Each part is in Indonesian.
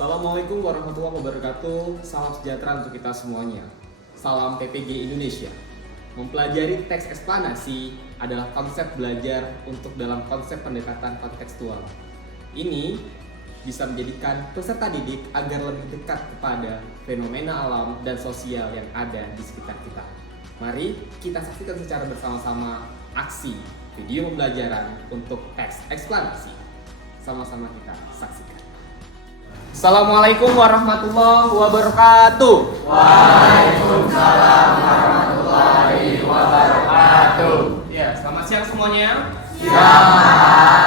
Assalamualaikum warahmatullahi wabarakatuh. Salam sejahtera untuk kita semuanya. Salam PPG Indonesia. Mempelajari teks eksplanasi adalah konsep belajar untuk dalam konsep pendekatan kontekstual. Ini bisa menjadikan peserta didik agar lebih dekat kepada fenomena alam dan sosial yang ada di sekitar kita. Mari kita saksikan secara bersama-sama aksi video pembelajaran untuk teks eksplanasi. Sama-sama kita saksikan. Assalamualaikum warahmatullahi wabarakatuh. Waalaikumsalam warahmatullahi wabarakatuh. Ya, selamat siang semuanya. Siang.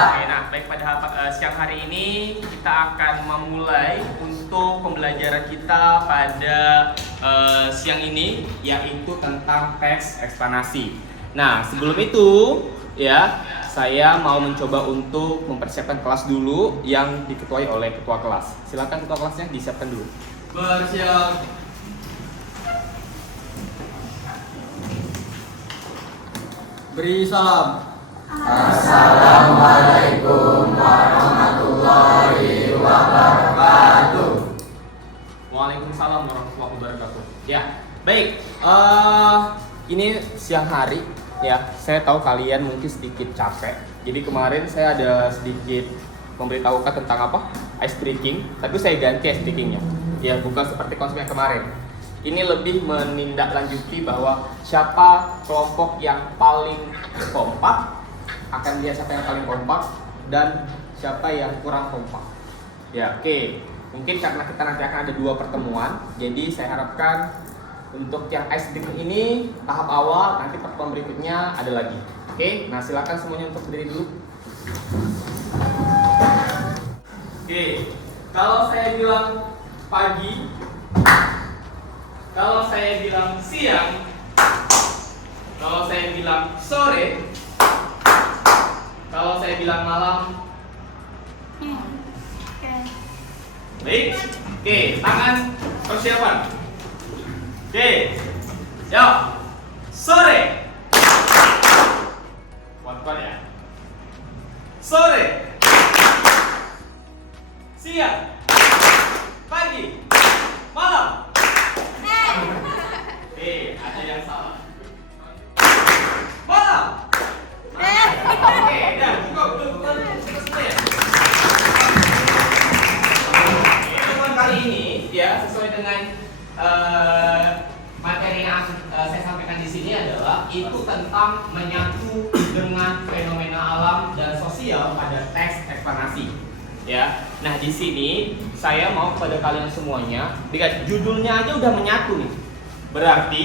Oke, nah, baik pada siang hari ini kita akan memulai untuk pembelajaran kita pada siang ini, yaitu tentang teks eksplanasi. Nah, sebelum itu ya, saya mau mencoba untuk mempersiapkan kelas dulu yang diketuai oleh ketua kelas. Silakan ketua kelasnya disiapkan dulu. Bersiap. Beri salam. Assalamualaikum warahmatullahi wabarakatuh. Waalaikumsalam warahmatullahi wabarakatuh. Ya, baik. Ini siang hari. Ya, saya tahu kalian mungkin sedikit capek. Jadi kemarin saya ada sedikit memberitahukan tentang apa? Ice breaking, tapi saya ganti ice breakingnya. Ya, bukan seperti konsep yang kemarin. Ini lebih menindaklanjuti bahwa siapa kelompok yang paling kompak, akan lihat siapa yang paling kompak dan siapa yang kurang kompak. Ya, oke. Mungkin karena kita nanti akan ada 2 pertemuan, jadi saya harapkan untuk yang ice breaking ini tahap awal, nanti pertemuan berikutnya ada lagi. Oke, nah silakan semuanya untuk berdiri dulu. Oke, kalau saya bilang pagi, kalau saya bilang siang, kalau saya bilang sore, kalau saya bilang malam. Baik, oke, tangan persiapan. Oke, yuk, sore, kuat-kuat ya. Sore, siang, pagi, malam. Ada yang salah. Malam. Oke, dah cukup ya. Teman kali ini ya sesuai dengan materi yang saya sampaikan di sini adalah itu tentang menyatu dengan fenomena alam dan sosial pada teks eksplanasi. Ya, nah di sini saya mau kepada kalian semuanya, lihat judulnya aja udah menyatu nih. Berarti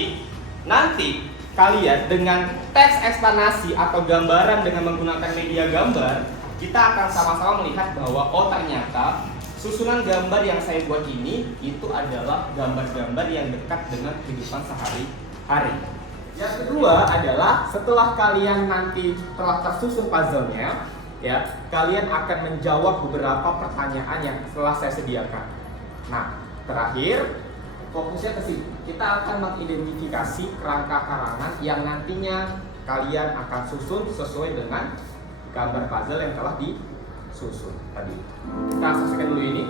nanti kalian dengan teks eksplanasi atau gambaran dengan menggunakan media gambar, kita akan sama-sama melihat bahwa oh ternyata susunan gambar yang saya buat ini itu adalah gambar-gambar yang dekat dengan kehidupan sehari-hari. Yang kedua adalah setelah kalian nanti telah tersusun puzzle-nya, ya, kalian akan menjawab beberapa pertanyaan yang telah saya sediakan. Nah, terakhir fokusnya ke sini. Kita akan mengidentifikasi kerangka karangan yang nantinya kalian akan susun sesuai dengan gambar puzzle yang telah disusun tadi. Kita saksikan dulu ini.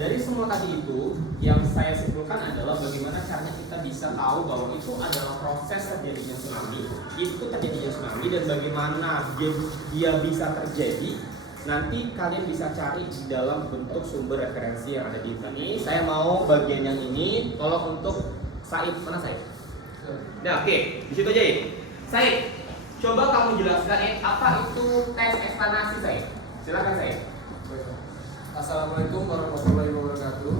Dari semua tadi itu, yang saya simpulkan adalah bagaimana caranya kita bisa tahu bahwa itu adalah proses terjadinya tsunami, dan bagaimana dia bisa terjadi. Nanti kalian bisa cari di dalam bentuk sumber referensi yang ada di sini. Saya mau bagian yang ini, tolong untuk Said, mana Said? Nah, oke, di situ aja ya. Said, coba kamu jelaskan apa itu teks eksplanasi, Said. Silakan Said. Assalamualaikum warahmatullahi wabarakatuh.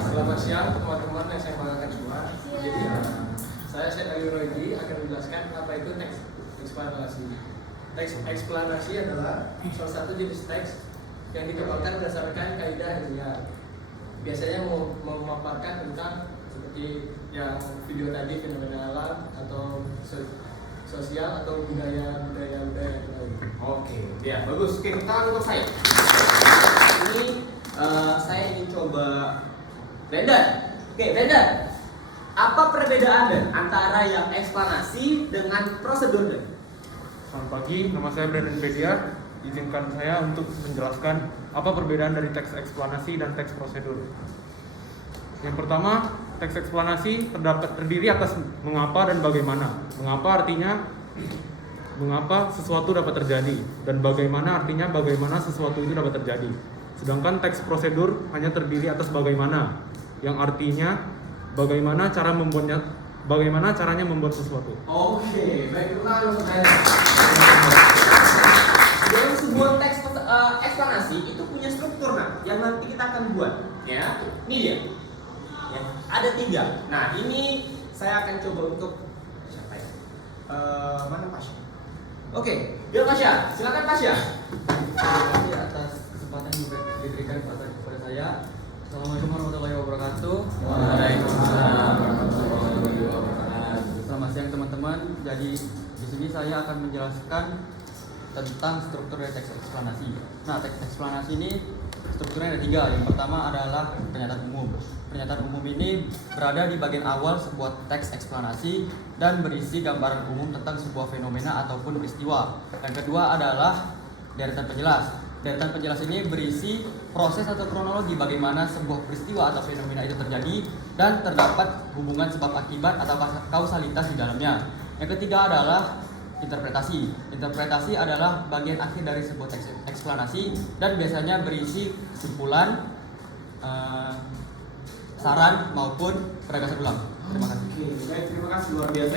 Selamat siang teman-teman yang saya banggakan semua. Jadi saya Syed Ali Roidi akan menjelaskan apa itu teks eksplanasi. Teks eksplanasi adalah salah satu jenis teks yang dikembangkan berdasarkan kaidah ilmiah. Biasanya memaparkan tentang seperti yang video tadi, fenomena alam atau sosial atau budaya yang lain. Oke, ya bagus. Oke, kita untuk saya. Ini saya ingin coba Brandon. Oke, Brandon. Apa perbedaan antara yang eksplanasi dengan prosedur? Selamat pagi, nama saya Brandon Bedia. Izinkan saya untuk menjelaskan apa perbedaan dari teks eksplanasi dan teks prosedur. Yang pertama, teks eksplanasi terdiri atas mengapa dan bagaimana. Mengapa artinya mengapa sesuatu dapat terjadi, dan bagaimana artinya bagaimana sesuatu itu dapat terjadi. Sedangkan teks prosedur hanya terdiri atas bagaimana, yang artinya bagaimana caranya membuat sesuatu. Oke, baiklah untuk Brandon. Dalam sebuah teks eksplanasi itu punya struktur yang nanti kita akan buat, ya. Ini dia. Ya, ada 3. Nah, ini saya akan coba untuk siapa ya? Mana Pasha? Oke, yuk Pasha, silakan Pasha. Terima kasih atas kesempatan yang diberikan kepada saya. Assalamualaikum warahmatullahi wabarakatuh. Waalaikumsalam warahmatullahi wabarakatuh. Selamat siang teman-teman. Jadi di sini saya akan menjelaskan tentang struktur dari teks eksplanasi. Nah, teks eksplanasi ini strukturnya ada 3. Yang pertama adalah pernyataan umum. Pernyataan umum ini berada di bagian awal sebuah teks eksplanasi dan berisi gambaran umum tentang sebuah fenomena ataupun peristiwa. Yang kedua adalah deretan penjelas. Deretan penjelas ini berisi proses atau kronologi bagaimana sebuah peristiwa atau fenomena itu terjadi dan terdapat hubungan sebab akibat atau kausalitas di dalamnya. Yang ketiga adalah interpretasi. Interpretasi adalah bagian akhir dari sebuah teks eksplanasi dan biasanya berisi kesimpulan, saran maupun peragasan ulang. Terima kasih. Oke, baik, terima kasih luar biasa.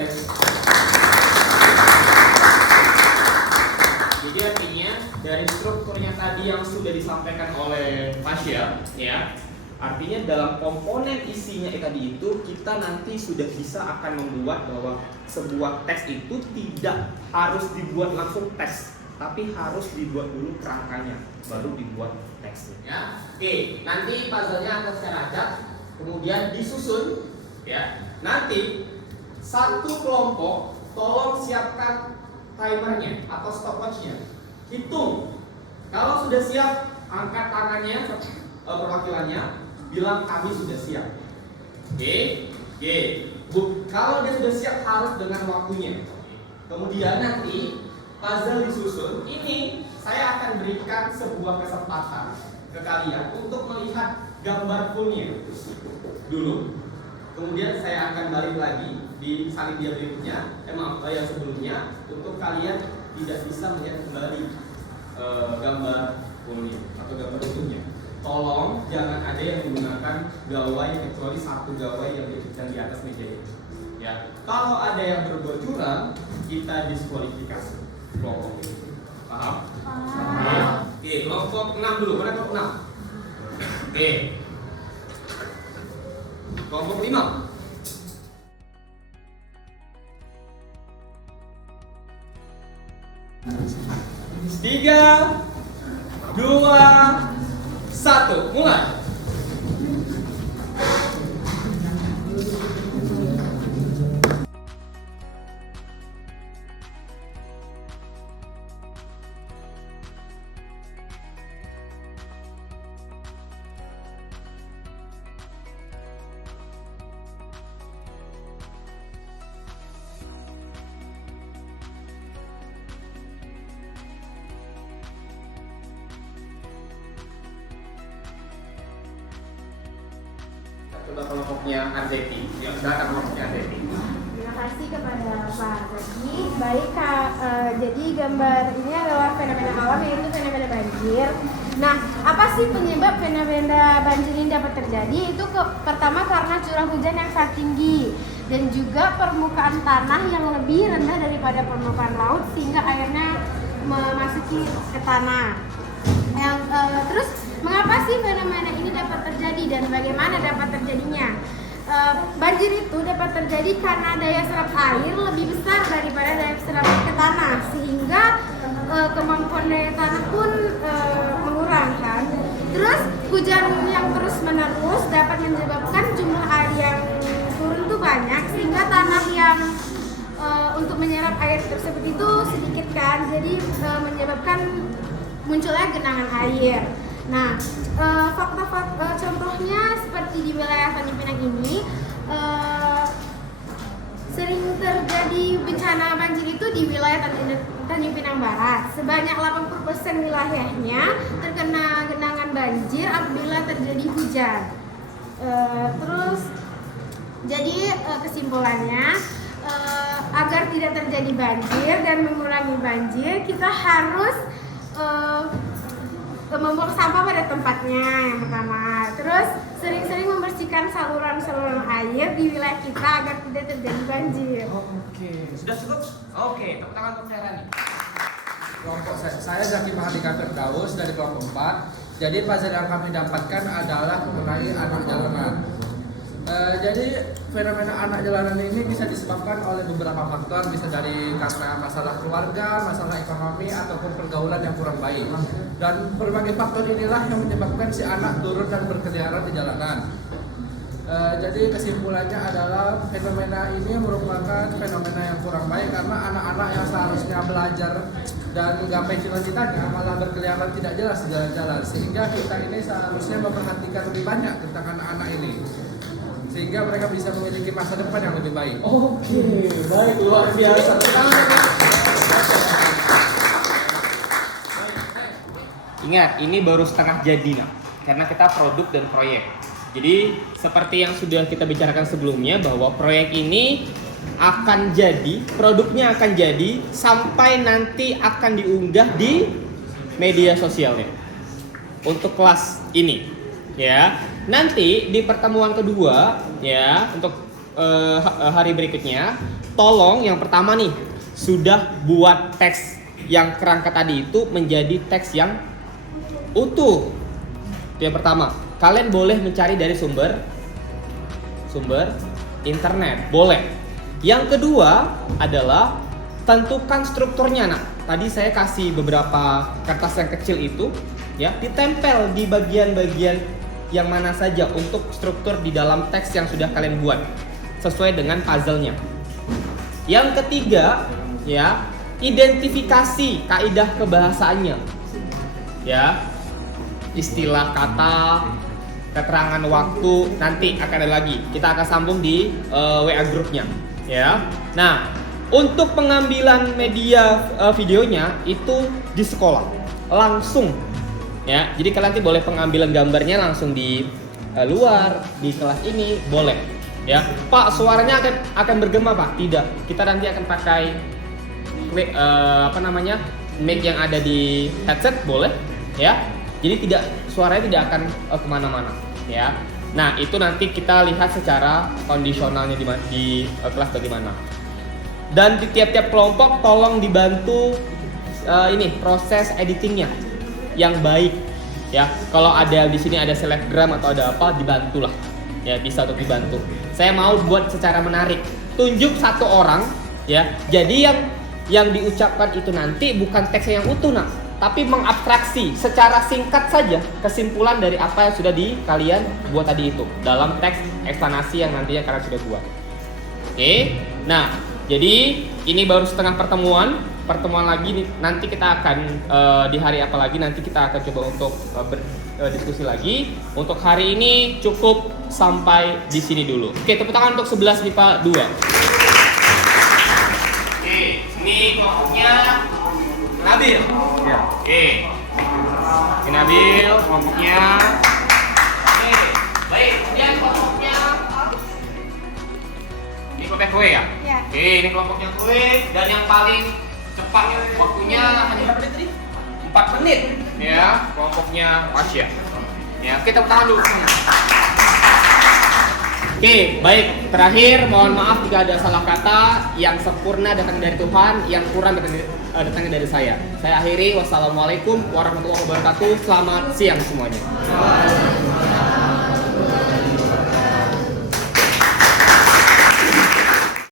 Jadi artinya dari strukturnya tadi yang sudah disampaikan oleh Pasha, ya, artinya dalam komponen isinya tadi itu kita nanti sudah bisa akan membuat bahwa sebuah teks itu tidak harus dibuat langsung teks, tapi harus dibuat dulu kerangkanya, baru dibuat teksnya. Ya. Oke, nanti puzzle-nya akan saya acak, kemudian disusun. Ya, nanti satu kelompok tolong siapkan timernya atau stopwatchnya. Hitung. Kalau sudah siap, angkat tangannya perwakilannya, bilang kami sudah siap. Oke. Kalau dia sudah siap harus dengan waktunya. Kemudian nanti puzzle disusun. Ini saya akan berikan sebuah kesempatan ke kalian untuk melihat gambar fullnya dulu. Kemudian saya akan balik lagi di salin dia berikutnya, yang sebelumnya, untuk kalian tidak bisa melihat kembali gambar fullnya atau gambar utuhnya. Tolong jangan ada yang menggunakan gawai kecuali satu gawai yang di atas meja ini. Ya, kalau ada yang berbuat curang, kita diskualifikasi kelompok ini. Paham? Oke, kelompok 6 dulu. Mana kelompok 6? Oke. Kelompok 5. Tiga, 2, 1, mulai. Coba kelompoknya Arzeti. Ya, silakan kelompoknya Arzeti. Terima kasih kepada Pak Zaki. Baik Kak, jadi gambar ini adalah fenomena alam yaitu fenomena banjir. Nah, apa sih penyebab fenomena banjir ini dapat terjadi? Itu pertama karena curah hujan yang sangat tinggi dan juga permukaan tanah yang lebih rendah daripada permukaan laut sehingga airnya memasuki ke tanah. Terus mengapa sih fenomena ini dapat terjadi dan bagaimana dapat terjadinya? Banjir itu dapat terjadi karena daya serap air lebih besar daripada daya serap ke tanah sehingga kemampuan daya tanah pun mengurang kan. Terus hujan yang terus menerus dapat menyebabkan jumlah air yang turun tuh banyak, sehingga tanah yang untuk menyerap air tersebut itu sedikit kan, jadi menyebabkan munculnya genangan air. Nah, fakta-fakta contohnya seperti di wilayah Tanjung Pinang ini sering terjadi bencana banjir itu di wilayah Tanjung Pinang Barat. Sebanyak 80% wilayahnya terkena genangan banjir apabila terjadi hujan. Terus, jadi kesimpulannya, agar tidak terjadi banjir dan mengurangi banjir, kita harus membuang sampah pada tempatnya yang pertama. Terus sering-sering membersihkan saluran-saluran air di wilayah kita agar tidak terjadi banjir. Oke, sudah cukup? Oke, tepuk tangan untuk saya Rani. Kelompok saya Zaki Mahardika Firdaus dari kelompok 4. Jadi pelajaran yang kami dapatkan adalah mengenai anak jalanan. Jadi fenomena anak jalanan ini bisa disebabkan oleh beberapa faktor, bisa dari karena masalah keluarga, masalah ekonomi, ataupun pergaulan yang kurang baik. Dan berbagai faktor inilah yang menyebabkan si anak turun dan berkeliaran di jalanan. Jadi kesimpulannya adalah fenomena ini merupakan fenomena yang kurang baik, karena anak-anak yang seharusnya belajar dan menggapai cita-citanya malah berkeliaran tidak jelas di jalan-jalan, sehingga kita ini seharusnya memperhatikan lebih banyak tentang anak-anak ini, sehingga mereka bisa memiliki masa depan yang lebih baik. Oke, baik, luar biasa. Ingat, ini baru setengah jadi nak, karena kita produk dan proyek. Jadi seperti yang sudah kita bicarakan sebelumnya, bahwa proyek ini akan jadi, produknya akan jadi sampai nanti akan diunggah di media sosialnya untuk kelas ini, ya. Nanti di pertemuan kedua, ya, untuk hari berikutnya, tolong yang pertama nih sudah buat teks yang kerangka tadi itu menjadi teks yang utuh. Itu yang pertama. Kalian boleh mencari dari sumber internet, boleh. Yang kedua adalah tentukan strukturnya. Nah, tadi saya kasih beberapa kertas yang kecil itu, ya, ditempel di bagian-bagian yang mana saja untuk struktur di dalam teks yang sudah kalian buat sesuai dengan puzzle-nya. Yang ketiga, ya, identifikasi kaidah kebahasaannya, ya, istilah kata, keterangan waktu, nanti akan ada lagi. Kita akan sambung di WA grupnya, ya. Nah, untuk pengambilan media videonya itu di sekolah langsung, ya. Jadi kalian nanti boleh pengambilan gambarnya langsung di luar, di kelas ini boleh, ya. Pak, suaranya akan bergema, Pak? Tidak. Kita nanti akan pakai mic yang ada di headset, boleh, ya. Jadi suaranya tidak akan kemana-mana, ya. Nah, itu nanti kita lihat secara kondisionalnya di kelas bagaimana. Dan di tiap-tiap kelompok tolong dibantu proses editingnya yang baik, ya. Kalau ada di sini ada selebgram atau ada apa, dibantulah, ya, bisa untuk dibantu. Saya mau buat secara menarik, tunjuk satu orang, ya. Jadi yang diucapkan itu nanti bukan teksnya yang utuh, nah, tapi mengabstraksi secara singkat saja kesimpulan dari apa yang sudah kalian buat tadi itu dalam teks eksplanasi yang nantinya kalian sudah buat. Oke, nah, jadi ini baru setengah pertemuan lagi nanti kita akan di hari apa lagi nanti kita akan coba untuk berdiskusi lagi. Untuk hari ini cukup sampai di sini dulu. Oke, tepuk tangan untuk 11 MIPA 2. Oke, ini kelompoknya Nabil. Ya. Oke. Ini Nabil kelompoknya. Oke. Baik, kemudian kelompoknya ini kelompok kue ya? Ya. Oke, ini kelompoknya kue dan yang paling cepat waktunya hanya berapa menit tadi? 4 menit. Ya, kelompoknya Pasya. Ya, kita tangan dulu. Oke, baik. Terakhir, mohon maaf jika ada salah kata. Yang sempurna datang dari Tuhan, yang kurang datang dari saya. Saya akhiri. Wassalamualaikum warahmatullahi wabarakatuh. Selamat siang semuanya.